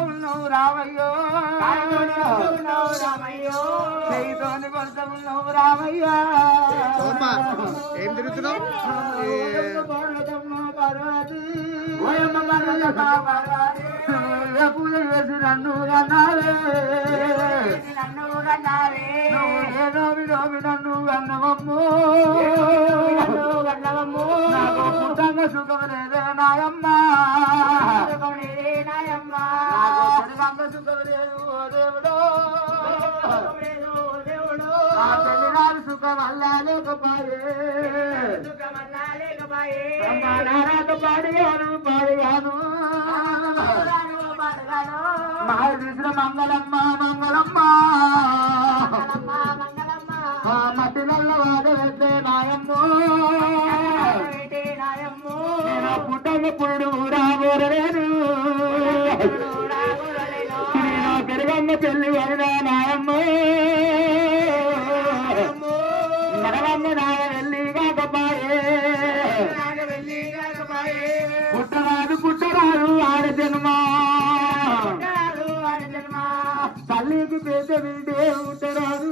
ఉన్నావు రామయ్యో చేయితోని కొడుతూ ఉన్నావు రామయ్యా ఏం తిరుగుతున్నావు పూజ చేసి నన్ను కన్నావే నన్ను కన్నవమ్ము నాకు పుట్టంగా సుఖం లేదే నాయమ్మ నాకు సుఖం లేదు ఓ దేవుడు ఆ తల్లినాడు సుఖం అల్లా లేకపోయే పాడిగాను మహేశ్వర మంగళమ్మ మంగళమ్మ మట్టి నల్ల వాడే నాయమ్మో నేను పుట్టని పురుడు రాబోరలేను నేను పెరుగమ్మ పెళ్లి వరదా నాయమ్మో నడవమ్మ నాయ వెళ్ళి కాకపాయే పుట్టరాదు ఆడ జన్మ తల్లికి పేద వింటే పుట్టరాదు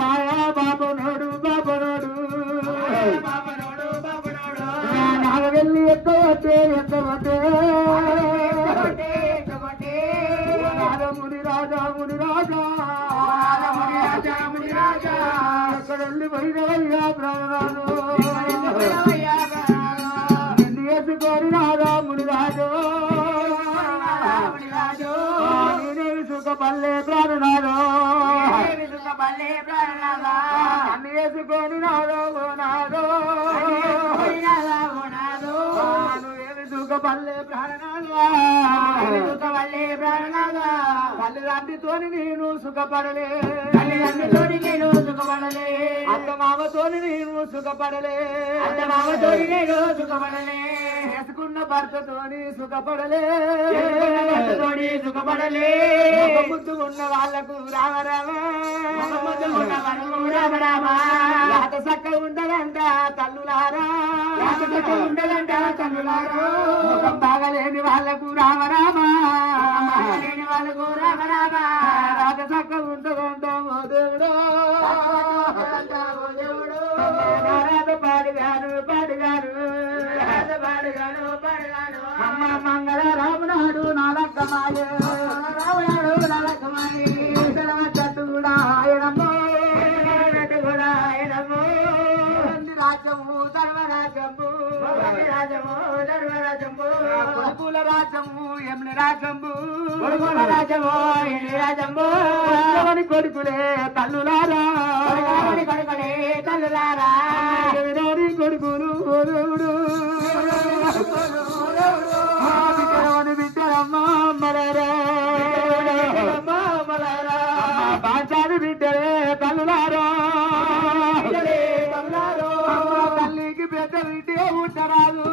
మాయా బాబనోడు నాకు వెళ్ళి ఎక్కవతే ముని రాజా ఎక్కడ వెళ్ళి పోయినవయ్యా ప్రాణాలు నిన్ను వేసుకొని రాజా ముని రాజు నేనేమి సుఖపల్లే ప్రాణనాడు అన్ని వేసుకొని నాదో నువ్వేమి సుఖపల్లే ప్రాణనాదా తల్లిదండ్రితోని నేను సుఖపడలే అత్త మామతోని నేను సుఖపడలే వేసుకున్న భర్తతోని సుఖపడలే ముద్దు ఉన్న వాళ్ళకు రామరామా సక్క ఉండదంట తల్లులారా ముఖం బాగలేని వాళ్ళకు రామరామా రాత సక్క ఉండదంట ఓ దేవుడు పాడిగాను అమ్మ మంగళ రామునాడు నాలక్కమాయే చెట్టు కూడా ఆయనమ్మో రాజ్యము ధర్మరాజ్యము కొడుకుల రాజ్యము ఎమ్ని రాజ్యము కొడుకులే తల్లులారా కొడుకులు బిడ్డరమ్మ బాచారి బిడ్డరే తల్లులారా తల్లికి పెద్ద బిడ్డే ఉండరాదు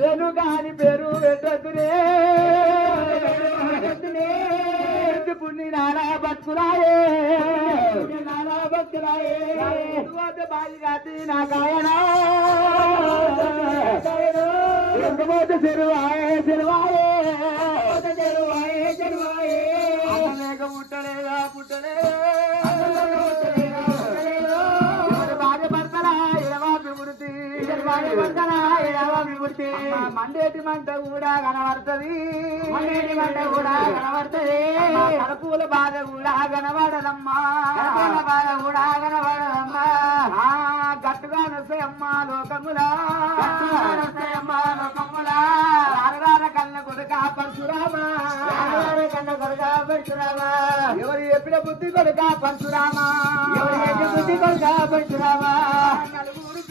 రేణు కాని పేరు పెట్టదురే పుణ్య నానా బతుకురాయే బాజీ కాతి నా కాయనా చెరువాయే లేక పుట్టలేదా భార్య భర్తలా ఇడవా విమృతి మండేటి మంట కూడా కనబడుతుంది కడుపుల బాధ కూడా కనబడదమ్మా గట్టుగా నొస్తాయమ్మా లోకములా రార కళ్ళ కొడుక పరశురామా ఎవరు చెప్పిన బుద్ధి కొడుక పరశురామా నలుగురు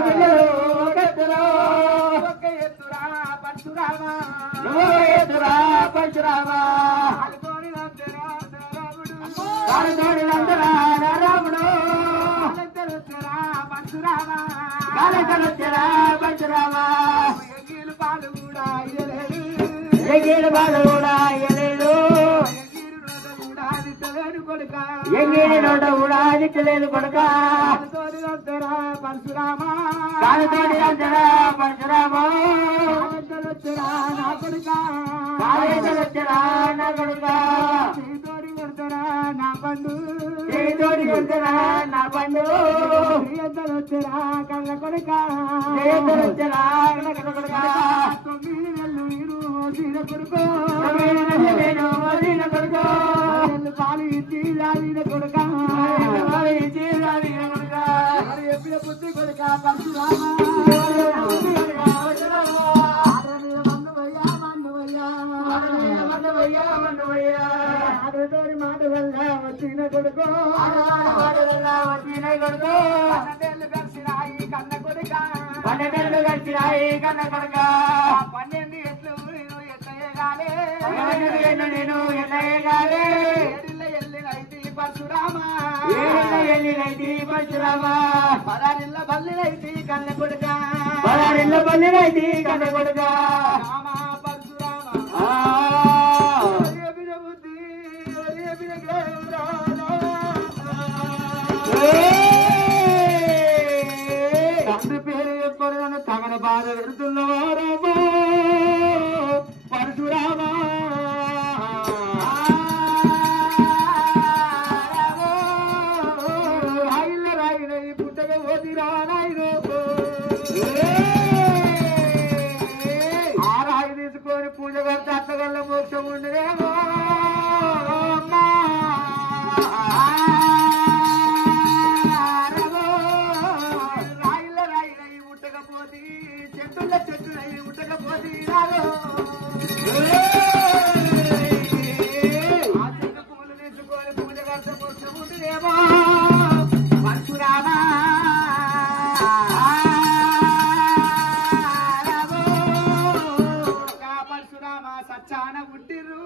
పిల్లలు ఒకెత్తురా ఒక్క ఎత్తురా పరశురామా రాముడు పరశురామా ఎగీలు పాలు కూడా అయ్యలేదు కూడా తిట్టలేడు కొడుక ఎంగిలి నోట కూడా దిక్కులేదు కొడుక తోడి వద్దరా పరశురామ కాలుతోడి అంతరా పరశురామా వచ్చరా నా కొడుక కాలేజొచ్చరా నా కొడుక తోడి కొడతారా నా పండు తోడి కొడుతరా నా పండు వచ్చరా కళ్ళ కొడుక వచ్చరా కొడుక 9 నెలలు మీరు మోసిన కొడుకు నేను వదిలిన కొడుకు పాలు ఇచ్చి లాగిన కొడుక చెప్పిన బుద్ధి కొడుక పరశురామ ఆడతోడి మాట వల్ల వచ్చిన కొడుకు వచ్చిన కొడుకు 12 కలిసినాయి కన్న కొడుక 12 కలిసినాయి కన్న కొడుక 12 ఎట్లు ఎట్లయ్యగాలే నేను ఎల్లయ్యగాలే ఎల్లినైతి పరశురామ ఎల్లినైతి పరశురామ 16 బల్లినైతి కన్న కొడుక 16 బల్లినైతి కన్న కొడుక రామ పరశురామ చెప్పిన బుద్ధి చెప్పిన తండ్రి పేరు చెప్పని తమన బాధ పెడుతున్నవారమ్మా పరశురామ రాయిల రాయిన ఈ పుట్టక పోతిరా నాయన ఆ రాయి తీసుకొని పూజ కడితే అత్తగల్ల మోక్షం ఉండేమో రాయిల రాయిన ఈ ఉట్టకపోతే చెట్టుల చెట్టున ఈ ఉట్టకపోతే రాదు ఆ చెట్టు పూలు తీసుకొని పూజ కడితే మోక్షం ఉండేమో పరశురామ పరశురామ సచ్చాన పుట్టిరు